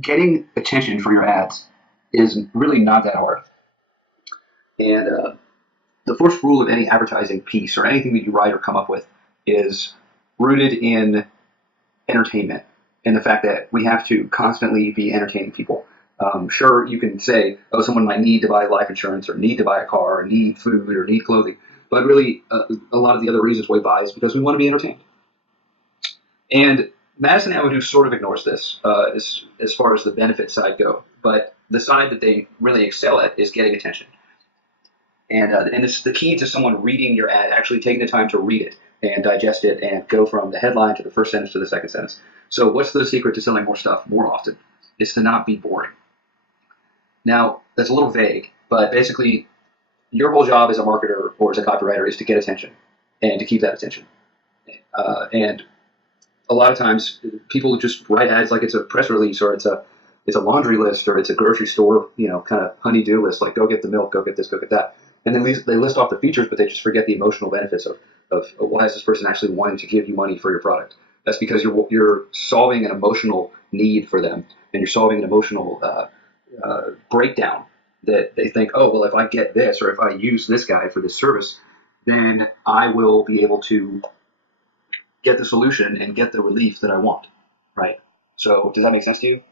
getting attention for your ads is really not that hard. And the first rule of any advertising piece or anything that you write or come up with is rooted in entertainment and the fact that we have to constantly be entertaining people. Sure, you can say, oh, someone might need to buy life insurance or need to buy a car or need food or need clothing. But really, a lot of the other reasons we buy is because we want to be entertained. And Madison Avenue sort of ignores this as far as the benefit side go. But the side that they really excel at is getting attention. And it's the key to someone reading your ad, actually taking the time to read it and digest it and go from the headline to the first sentence to the second sentence. So what's the secret to selling more stuff more often? It's to not be boring. Now, that's a little vague, but basically your whole job as a marketer or as a copywriter is to get attention and to keep that attention. And a lot of times people just write ads like it's a press release or it's a laundry list or it's a grocery store, kind of honey-do list, like go get the milk, go get this, go get that. And then they list off the features, but they just forget the emotional benefits of why is this person actually wanting to give you money for your product. That's because you're solving an emotional need for them, and you're solving an emotional breakdown that they think, oh, well, if I get this or if I use this guy for this service, then I will be able to get the solution and get the relief that I want, right? So does that make sense to you?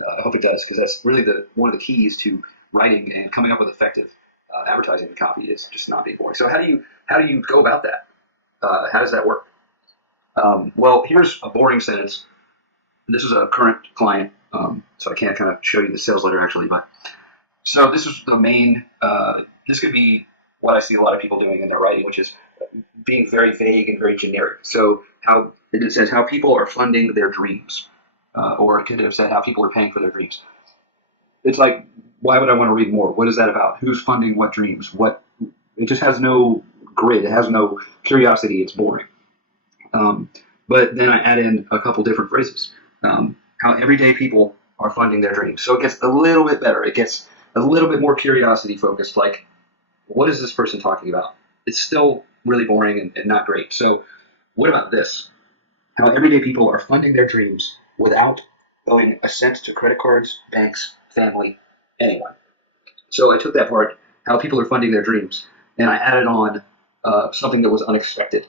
I hope it does, because that's really one of the keys to writing and coming up with effective advertising and copy is just not being boring. So how do you go about that? How does that work? Well, here's a boring sentence. This is a current client, so I can't kind of show you the sales letter actually, but so this is the main. This could be what I see a lot of people doing in their writing, which is being very vague and very generic. So it says how people are funding their dreams, or it could have said how people are paying for their dreams. It's like, why would I want to read more? What is that about? Who's funding what dreams? It just has no grid. It has no curiosity. It's boring. But then I add in a couple different phrases. How everyday people are funding their dreams. So it gets a little bit better. It gets a little bit more curiosity focused. Like, what is this person talking about? It's still really boring and not great. So what about this? How everyday people are funding their dreams without owing a cent to credit cards, banks, family, anyone. So I took that part, how people are funding their dreams, and I added on something that was unexpected.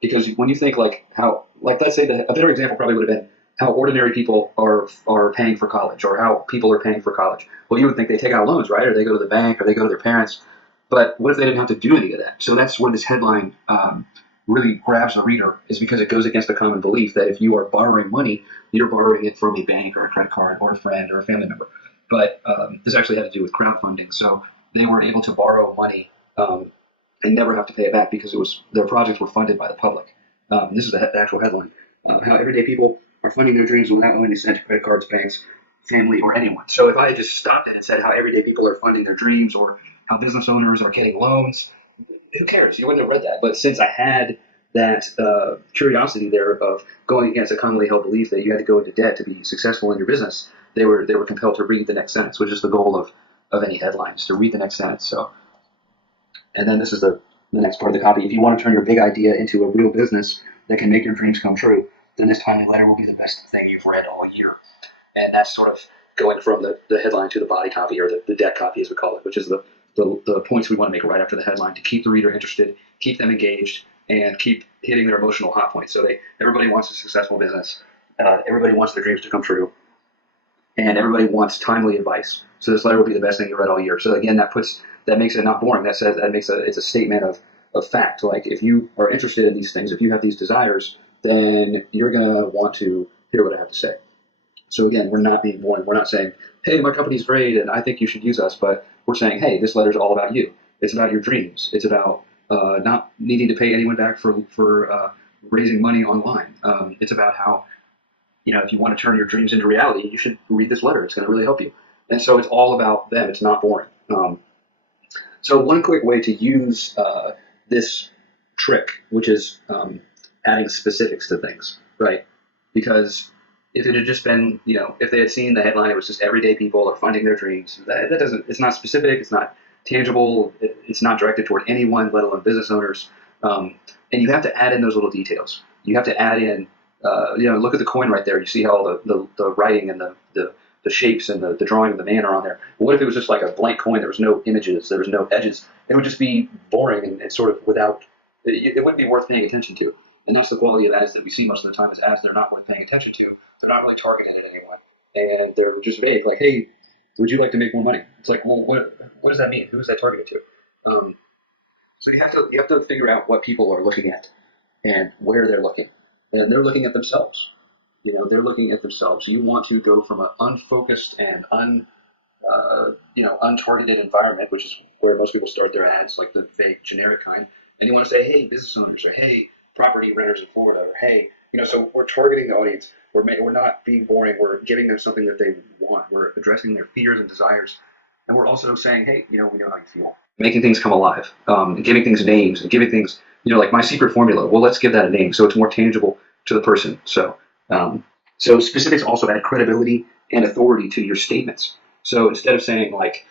Because when you think let's say a better example probably would have been how ordinary people are paying for college, or how people are paying for college. Well, you would think they take out loans, right? Or they go to the bank, or they go to their parents. But what if they didn't have to do any of that? So that's where this headline really grabs the reader, is because it goes against the common belief that if you are borrowing money, you're borrowing it from a bank or a credit card or a friend or a family member. But this actually had to do with crowdfunding. So they were able to borrow money and never have to pay it back because their projects were funded by the public. This is the actual headline. How everyday people are funding their dreams without owing a cent to credit cards, banks, family, or anyone. So if I had just stopped it and said how everyday people are funding their dreams, or how business owners are getting loans, who cares? You wouldn't have read that. But since I had that curiosity there of going against a commonly held belief that you had to go into debt to be successful in your business, they were compelled to read the next sentence, which is the goal of any headlines, to read the next sentence. So, and then this is the next part of the copy. If you want to turn your big idea into a real business that can make your dreams come true, then this timely letter will be the best thing you've read all year. And that's sort of going from the headline to the body copy, or the deck copy as we call it, which is the points we want to make right after the headline to keep the reader interested, keep them engaged, and keep hitting their emotional hot points. So everybody wants a successful business. Everybody wants their dreams to come true. And everybody wants timely advice. So this letter will be the best thing you read all year. So again, that makes it not boring. It's a statement of fact. Like, if you are interested in these things, if you have these desires, then you're gonna want to hear what I have to say. So again, we're not being boring. We're not saying, hey, my company's great and I think you should use us, but we're saying, hey, this letter's all about you. It's about your dreams. It's about not needing to pay anyone back for raising money online. It's about how, if you want to turn your dreams into reality, you should read this letter. It's going to really help you. And so it's all about them. It's not boring. So one quick way to use this trick, which is adding specifics to things, right? Because if it had just been, if they had seen the headline, it was just everyday people are funding their dreams. It's not specific. It's not tangible. It's not directed toward anyone, let alone business owners. And you have to add in those little details. You have to add in Look at the coin right there. You see how the writing and the shapes and the drawing of the man are on there. But what if it was just like a blank coin? There was no images, there was no edges. It would just be boring and sort of without. It wouldn't be worth paying attention to. And that's the quality of ads that we see most of the time is ads they're not worth paying attention to. They're not really targeted at anyone, and they're just vague. Like, hey, would you like to make more money? It's like, well, what does that mean? Who is that targeted to? So you have to figure out what people are looking at and where they're looking. And they're looking at themselves. They're looking at themselves. You want to go from an unfocused and untargeted environment, which is where most people start their ads, like the vague, generic kind. And you want to say, hey, business owners, or hey, property renters in Florida, or hey, so we're targeting the audience. We're not being boring. We're giving them something that they want. We're addressing their fears and desires. And we're also saying, hey, we know how you feel. Making things come alive, giving things names, and giving things, like my secret formula. Well, let's give that a name so it's more tangible to the person. So specifics also add credibility and authority to your statements. So instead of saying like,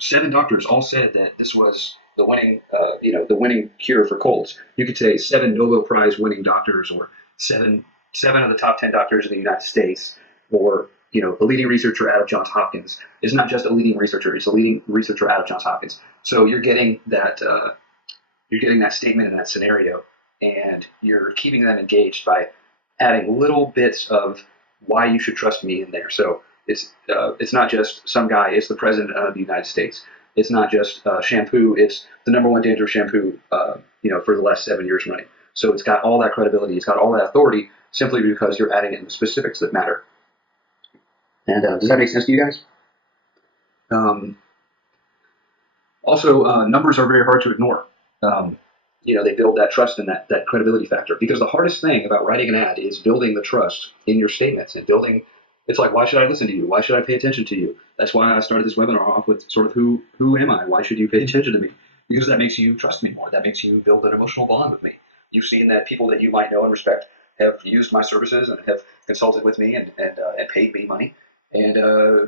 7 doctors all said that this was the winning cure for colds, you could say 7 Nobel Prize winning doctors, or seven of the top 10 doctors in the United States, or a leading researcher out of Johns Hopkins. Is not just a leading researcher; it's a leading researcher out of Johns Hopkins. So you're getting that statement in that scenario, and you're keeping them engaged by adding little bits of why you should trust me in there. So it's not just some guy; it's the president of the United States. It's not just shampoo; it's the #1 dangerous shampoo, for the last 7 years running. So it's got all that credibility, it's got all that authority, simply because you're adding in the specifics that matter. And does that make sense to you guys? Also, numbers are very hard to ignore. They build that trust and that credibility factor. Because the hardest thing about writing an ad is building the trust in your statements and building. It's like, why should I listen to you? Why should I pay attention to you? That's why I started this webinar off with sort of who am I? Why should you pay attention to me? Because that makes you trust me more. That makes you build an emotional bond with me. You've seen that people that you might know and respect have used my services and have consulted with me and paid me money. And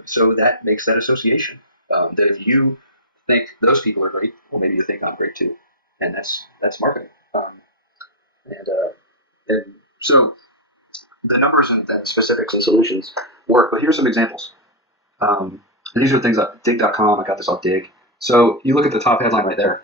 so that makes that association. That if you think those people are great, well, maybe you think I'm great too. And that's marketing. And so the numbers and specifics and solutions work. But here's some examples. And these are things like dig.com. I got this off Dig. So you look at the top headline right there.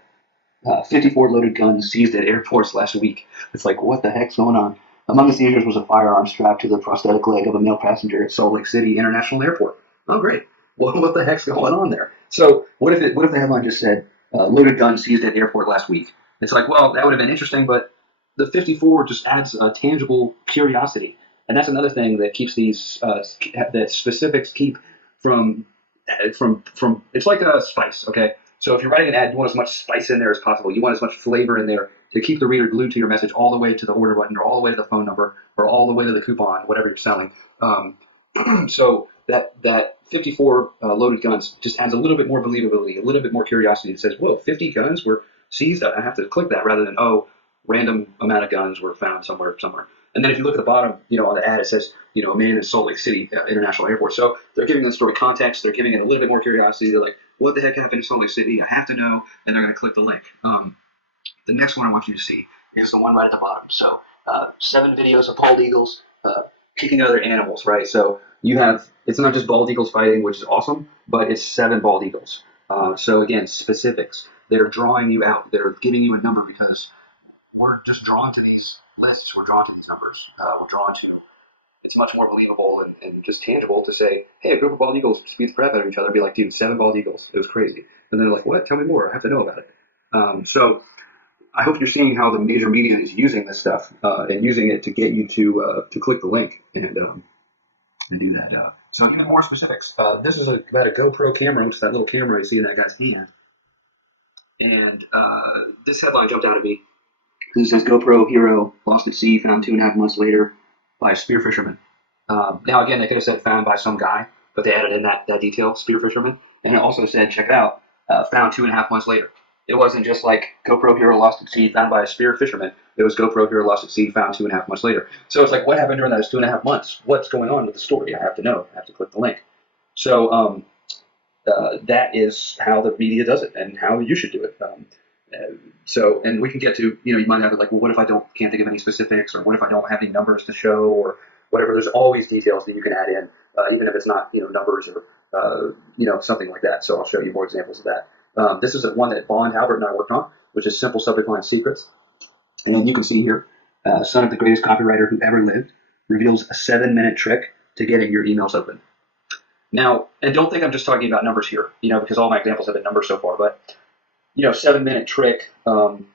54 loaded guns seized at airports last week. It's like, what the heck's going on? Among the seizures was a firearm strapped to the prosthetic leg of a male passenger at Salt Lake City International Airport. Oh, great. Well, what the heck's going on there? So what if the headline just said, loaded gun seized at airport last week? It's like, well, that would have been interesting, but the 54 just adds a tangible curiosity. And that's another thing that keeps these, that specifics keep from, it's like a spice, okay? So if you're writing an ad, you want as much spice in there as possible. You want as much flavor in there to keep the reader glued to your message all the way to the order button, or all the way to the phone number, or all the way to the coupon, whatever you're selling. So that 54 loaded guns just adds a little bit more believability, a little bit more curiosity. It says, whoa, 50 guns were seized? I have to click that rather than, random amount of guns were found somewhere. And then if you look at the bottom, on the ad, it says, a man in Salt Lake City International Airport. So they're giving the story context. They're giving it a little bit more curiosity. They're like, what the heck happened in Salt Lake City? I have to know. And they're going to click the link. The next one I want you to see is the one right at the bottom. So 7 videos of bald eagles kicking other animals, right? So it's not just bald eagles fighting, which is awesome, but it's 7 bald eagles. So again, specifics. They're drawing you out. They're giving you a number because we're just drawn to these lists. We're drawn to these numbers. We're drawn to. It's much more believable and just tangible to say, hey, a group of bald eagles beat the crap out of each other. Be like, dude, 7 bald eagles. It was crazy. And they're like, what? Tell me more. I have to know about it. So I hope you're seeing how the major media is using this stuff and using it to get you to click the link and do that. So I'll give you more specifics. This is about a GoPro camera, which is that little camera you see in that guy's hand. And this headline jumped out at me. This says GoPro hero lost at sea, found 2.5 months later by a spear fisherman. Now, again, they could have said found by some guy, but they added in that detail, spear fisherman. And it also said, check it out, found 2.5 months later. It wasn't just like GoPro hero lost at sea, found by a spear fisherman. It was GoPro hero lost at sea, found 2.5 months later. So it's like, what happened during those 2.5 months? What's going on with the story? I have to know. I have to click the link. So that is how the media does it and how you should do it. So, and we can get to, you might have it like, well, what if I can't think of any specifics, or what if I don't have any numbers to show, or whatever. There's always details that you can add in, even if it's not, numbers or, something like that. So I'll show you more examples of that. This is one that Bond, Albert, and I worked on, which is simple subject line secrets. And you can see here, son of the greatest copywriter who ever lived, reveals a 7-minute trick to getting your emails open. Now, and don't think I'm just talking about numbers here, because all my examples have been numbers so far, but 7-minute trick, and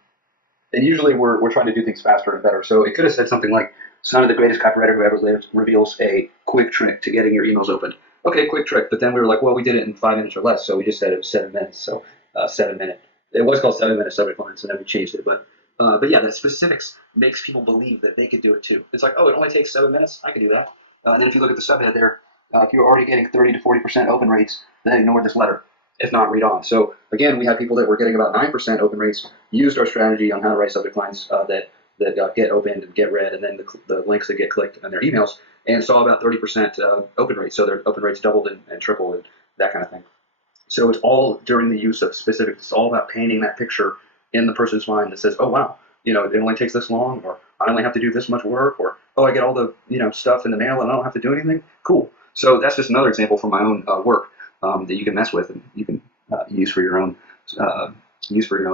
usually we're trying to do things faster and better. So it could have said something like, son of the greatest copywriter who ever lived reveals a quick trick to getting your emails opened. Okay, quick trick. But then we were like, well, we did it in 5 minutes or less, so we just said it was 7 minutes. So 7-minute. It was called 7-minute subject line, so then we changed it. But yeah, the specifics makes people believe that they could do it too. It's like, oh, it only takes 7 minutes. I can do that. And then if you look at the subhead there, if you're already getting 30 to 40% open rates, then ignore this letter. If not, read on. So again, we had people that were getting about 9% open rates, used our strategy on how to write subject lines that get opened and get read, and then the links that get clicked on their emails, and saw about 30% open rates. So their open rates doubled and tripled and that kind of thing. So it's all during the use of specifics. It's all about painting that picture in the person's mind that says, oh, wow, it only takes this long, or I only have to do this much work, or, oh, I get all the stuff in the mail and I don't have to do anything. Cool. So that's just another example from my own work that you can mess with and you can use for your own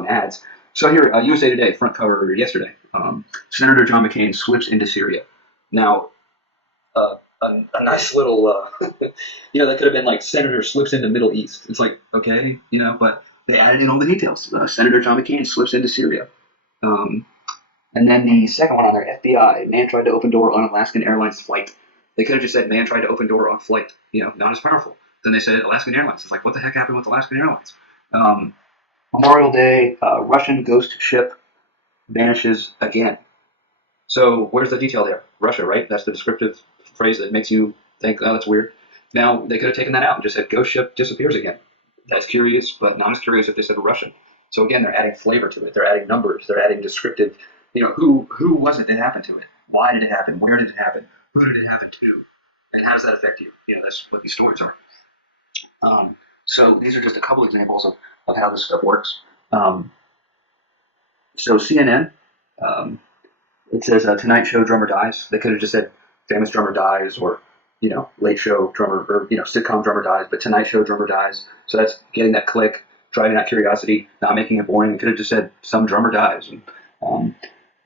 ads. So here, USA Today, front cover yesterday. Senator John McCain slips into Syria. Now, a nice little, that could have been like Senator slips into Middle East. It's like, okay, but they added in all the details. Senator John McCain slips into Syria. And then the second one on there, FBI, man tried to open door on Alaskan Airlines flight. They could have just said, man tried to open door on flight, not as powerful. Then they said Alaskan Airlines. It's like, what the heck happened with Alaskan Airlines? Memorial Day, Russian ghost ship vanishes again. So where's the detail there? Russia, right? That's the descriptive phrase that makes you think, oh, that's weird. Now, they could have taken that out and just said, ghost ship disappears again. That's curious, but not as curious if they said Russian. So again, they're adding flavor to it. They're adding numbers. They're adding descriptive, who was it that happened to it? Why did it happen? Where did it happen? Who did it happen to? And how does that affect you? That's what these stories are. So these are just a couple examples of how this stuff works. So CNN, it says Tonight Show drummer dies. They could have just said famous drummer dies, or Late Show drummer, or sitcom drummer dies. But Tonight Show drummer dies. So that's getting that click, driving that curiosity, not making it boring. They could have just said some drummer dies. And,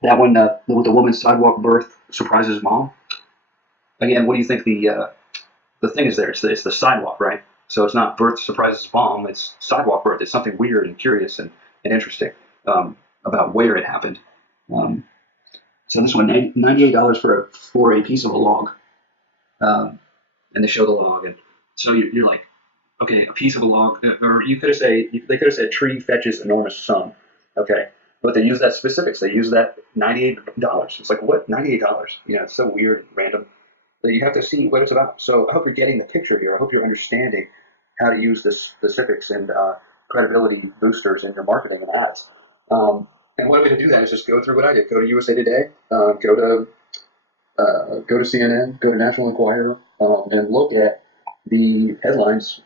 that one with the woman's sidewalk birth surprises mom. Again, what do you think the thing is there? It's the sidewalk, right? So it's not birth surprises mom. It's sidewalk birth. It's something weird and curious and interesting about where it happened. So this one, $98 for a piece of a log, and they show the log, and so you're like, okay, a piece of a log, or they could have said tree fetches enormous sum, okay, but they use that specifics. They use that $98. It's like, what, $98? It's so weird and random that you have to see what it's about. So I hope you're getting the picture here. I hope you're understanding how to use the specifics and credibility boosters in your marketing and ads. And one way to do that is just go through what I did. Go to USA Today, go to CNN, go to National Enquirer, and look at the headlines,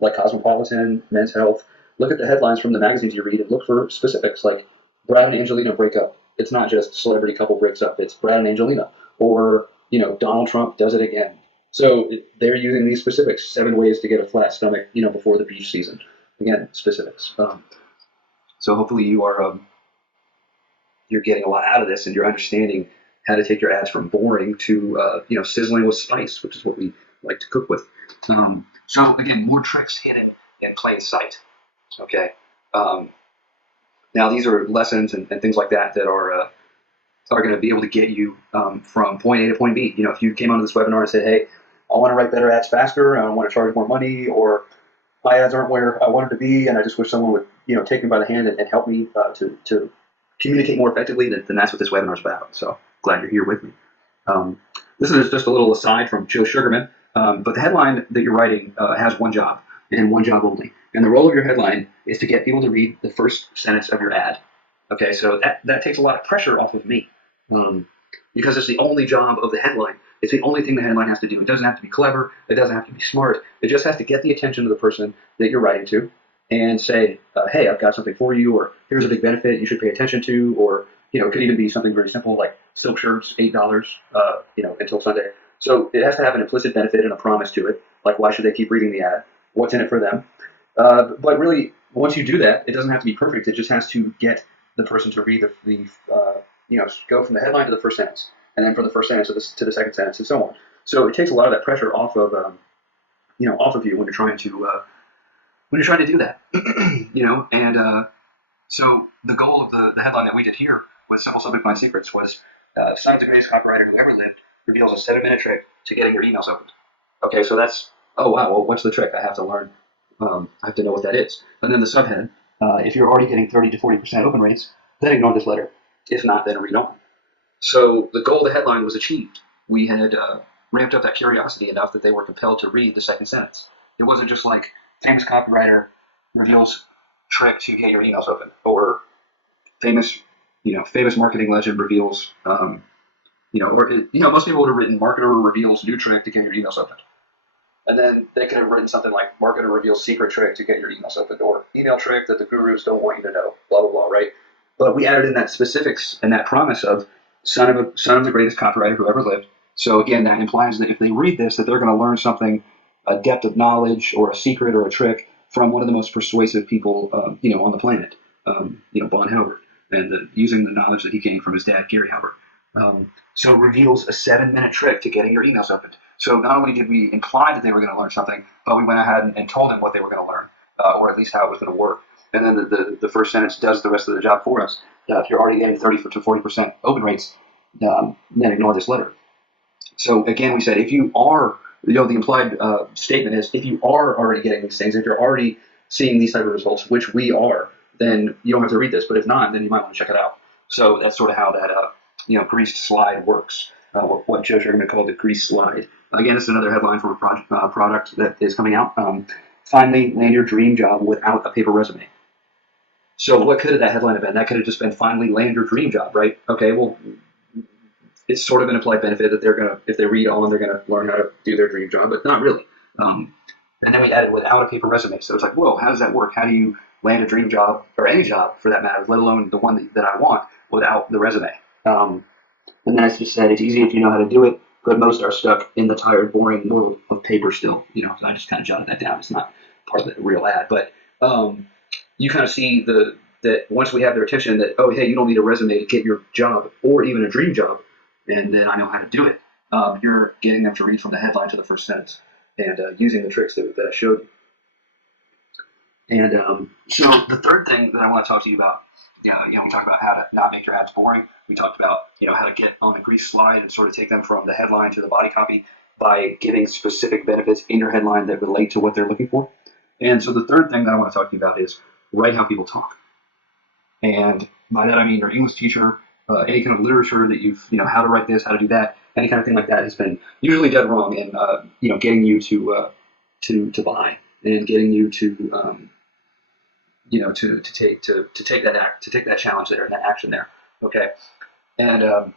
like Cosmopolitan, Men's Health. Look at the headlines from the magazines you read and look for specifics, like Brad and Angelina break up. It's not just celebrity couple breaks up. It's Brad and Angelina, or Donald Trump does it again. So they're using these specifics, 7 ways to get a flat stomach, before the beach season. Again, specifics. So hopefully you're getting a lot out of this, and you're understanding how to take your ads from boring to sizzling with spice, which is what we like to cook with. So again, more tricks hidden in plain sight. Okay. Now these are lessons and things like that are going to be able to get you from point A to point B. If you came onto this webinar and said, hey, I want to write better ads faster, I want to charge more money, or my ads aren't where I want them to be, and I just wish someone would take me by the hand and help me to communicate more effectively, then that's what this webinar is about. So glad you're here with me. This is just a little aside from Joe Sugarman, but the headline that you're writing has one job, and one job only. And the role of your headline is to get people to read the first sentence of your ad. Okay, so that takes a lot of pressure off of me, because it's the only job of the headline. It's the only thing the headline has to do. It doesn't have to be clever. It doesn't have to be smart. It just has to get the attention of the person that you're writing to, and say, hey, I've got something for you, or here's a big benefit you should pay attention to, or it could even be something very simple like silk shirts, $8, until Sunday. So it has to have an implicit benefit and a promise to it. Like, why should they keep reading the ad? What's in it for them? But really, once you do that, it doesn't have to be perfect. It just has to get the person to read go from the headline to the first sentence, and then from the first sentence to the second sentence, and so on. So it takes a lot of that pressure off of off of you when you're trying to do that. So the goal of the headline that we did here with Simple Subject Line Secrets was son of the greatest copywriter who ever lived reveals a 7-minute trick to getting your emails opened. Okay, so that's, oh wow, well, what's the trick? I have to learn. I have to know what that is. And then the subhead, if you're already getting 30 to 40% open rates, then ignore this letter. If not, then read on. So the goal of the headline was achieved. We had ramped up that curiosity enough that they were compelled to read the second sentence. It wasn't just like famous copywriter reveals trick to get your emails open, or famous marketing legend reveals, most people would have written marketer reveals new trick to get your emails opened. And then they could have written something like marketer reveals secret trick to get your emails opened, or email trick that the gurus don't want you to know, blah, blah, blah, right? But we added in that specifics and that promise of son of the greatest copywriter who ever lived. So again, that implies that if they read this, that they're going to learn something, a depth of knowledge or a secret or a trick from one of the most persuasive people, on the planet, Bon Howard, and using the knowledge that he gained from his dad, Gary Howard. So reveals a 7-minute trick to getting your emails opened. So not only did we imply that they were going to learn something, but we went ahead and told them what they were going to learn, or at least how it was going to work. And then the first sentence does the rest of the job for us. If you're already getting 30 to 40% open rates, then ignore this letter. So again, we said if you are, the implied statement is if you are already getting these things, if you're already seeing these type of results, which we are, then you don't have to read this. But if not, then you might want to check it out. So that's sort of how that greased slide works. What Joe Sugarman called the grease slide. Again, this is another headline from a product that is coming out. Finally, land your dream job without a paper resume. So what could that headline have been? That could have just been finally land your dream job, right? Okay, well, it's sort of an implied benefit that if they read on, they're going to learn how to do their dream job, but not really. And then we added without a paper resume. So it's like, whoa, how does that work? How do you land a dream job, or any job for that matter, let alone the one that I want, without the resume? And then I just said, it's easy if you know how to do it, but most are stuck in the tired, boring world of paper still. So I just kind of jotted that down. It's not part of the real ad, but you kind of see that once we have their attention that, oh, hey, you don't need a resume to get your job or even a dream job, and then I know how to do it. You're getting them to read from the headline to the first sentence and using the tricks that I showed you. And so the third thing that I want to talk to you about, we talked about how to not make your ads boring. We talked about how to get on the grease slide and sort of take them from the headline to the body copy by giving specific benefits in your headline that relate to what they're looking for. And so the third thing that I want to talk to you about is write how people talk. And by that I mean your English teacher, any kind of literature that you've, how to write this, how to do that, any kind of thing like that has been usually dead wrong in, getting you to buy and getting you to take that challenge there and that action there. Okay, and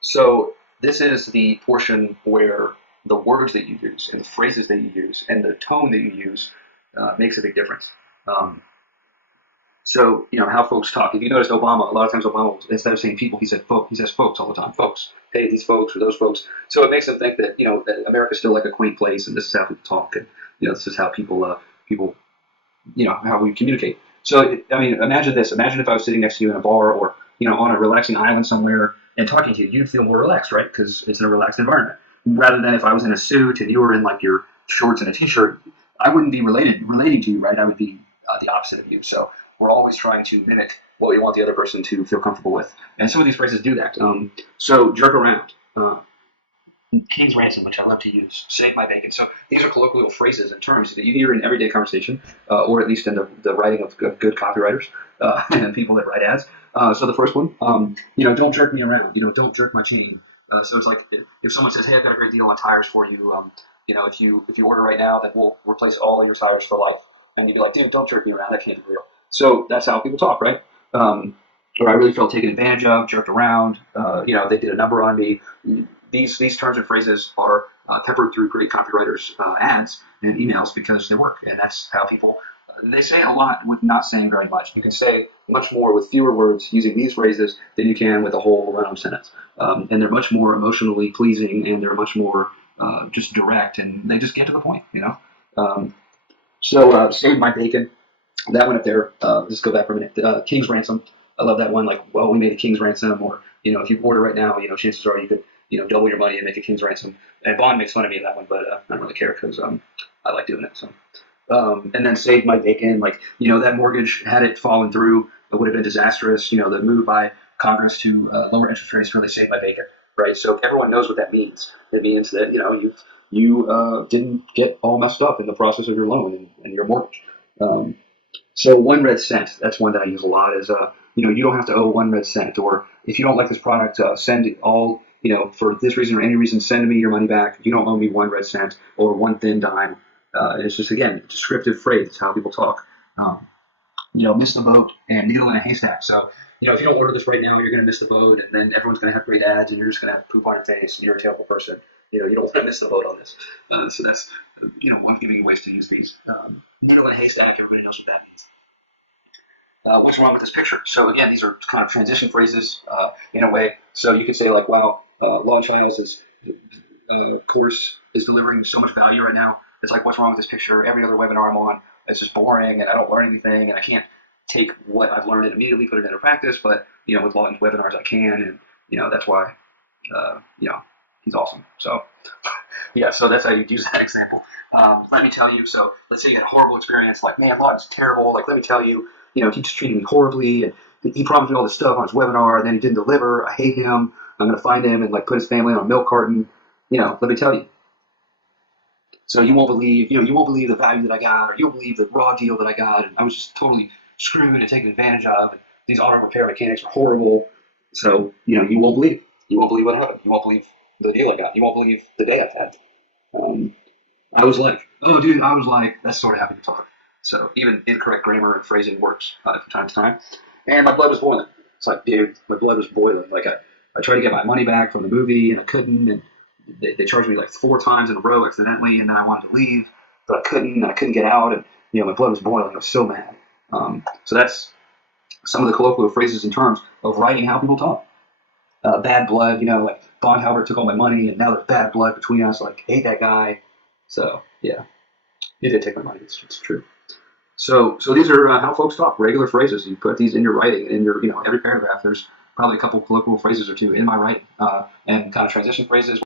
so this is the portion where the words that you use and the phrases that you use and the tone that you use makes a big difference. So, how folks talk. If you noticed Obama, a lot of times Obama, instead of saying people, he said folk. He says folks all the time. Folks. Hey, these folks or those folks. So it makes them think that, that America's still like a quaint place and this is how people talk and, this is how people, how we communicate. So, imagine this. Imagine if I was sitting next to you in a bar or, on a relaxing island somewhere and talking to you. You'd feel more relaxed, right? Because it's in a relaxed environment. Rather than if I was in a suit and you were in like your shorts and a t-shirt, I wouldn't be relating to you, right? I would be the opposite of you. So we're always trying to mimic what we want the other person to feel comfortable with. And some of these phrases do that. So jerk around. King's ransom, which I love to use. Save my bacon. So these are colloquial phrases and terms that you hear in everyday conversation, or at least in the writing of good copywriters and people that write ads. So the first one, don't jerk me around. Don't jerk my chain. So it's like if someone says, hey, I've got a great deal on tires for you. If you order right now, then we'll replace all your tires for life. And you'd be like, dude, don't jerk me around. That can't be real. So that's how people talk, right? Or I really felt taken advantage of, jerked around. They did a number on me. These terms and phrases are peppered through great copywriters' ads and emails because they work, and that's how people they say a lot with not saying very much. You can say much more with fewer words using these phrases than you can with a whole run-on sentence. And they're much more emotionally pleasing, and they're much more just direct, and they just get to the point, Save my bacon. That one up there, just go back for a minute. King's Ransom. I love that one. Like, well, we made a King's Ransom, or, if you order right now, chances are you could, double your money and make a King's Ransom. And Bond makes fun of me in that one, but I don't really care because I like doing it. So, and then Save My Bacon. Like, that mortgage, had it fallen through, it would have been disastrous. The move by Congress to lower interest rates really saved my bacon, right? So everyone knows what that means. It means that, you didn't get all messed up in the process of your loan and your mortgage. So 1 red cent, that's one that I use a lot, is, you don't have to owe 1 red cent, or if you don't like this product, send it all, for this reason or any reason, send me your money back. You don't owe me 1 red cent or 1 thin dime. It's just, again, descriptive phrase. It's how people talk. Miss the boat and needle in a haystack. So, if you don't order this right now, you're going to miss the boat, and then everyone's going to have great ads, and you're just going to have poop on your face, and you're a terrible person. You don't want to miss the boat on this. So that's, one giving you ways to use these. Needle in a haystack, everybody knows what that means. What's wrong with this picture? So again, these are kind of transition phrases in a way. So you could say like, wow, Lawton Chiles' course is delivering so much value right now. It's like, what's wrong with this picture? Every other webinar I'm on, it's just boring, and I don't learn anything, and I can't take what I've learned and immediately put it into practice. But with Lawton's webinars, I can, and that's why he's awesome. So yeah, so that's how you use that example. Let me tell you. So let's say you had a horrible experience. Like, man, Lawton's terrible. Like, let me tell you. He just treated me horribly, and he promised me all this stuff on his webinar, and then he didn't deliver. I hate him. I'm going to find him and put his family on a milk carton. Let me tell you. So you won't believe the value that I got, or you won't believe the raw deal that I got, and I was just totally screwed and taken advantage of. And these auto repair mechanics are horrible. So, you won't believe. You won't believe what happened. You won't believe the deal I got. You won't believe the day I've had. I was like, oh, dude, that's sort of how people talk. So even incorrect grammar and phrasing works from time to time. And my blood was boiling. It's like, dude, my blood was boiling. Like, I tried to get my money back from the movie, and I couldn't. And they charged me like 4 times in a row accidentally, and then I wanted to leave, but I couldn't. And I couldn't get out, and my blood was boiling. I was so mad. So that's some of the colloquial phrases and terms of writing how people talk. Bad blood, like Bond Halbert took all my money, and now there's bad blood between us. Like, hate that guy. So yeah, he did take my money. It's true. So these are how folks talk, regular phrases. You put these in your writing, and in your, every paragraph, there's probably a couple colloquial phrases or two in my writing, and kind of transition phrases.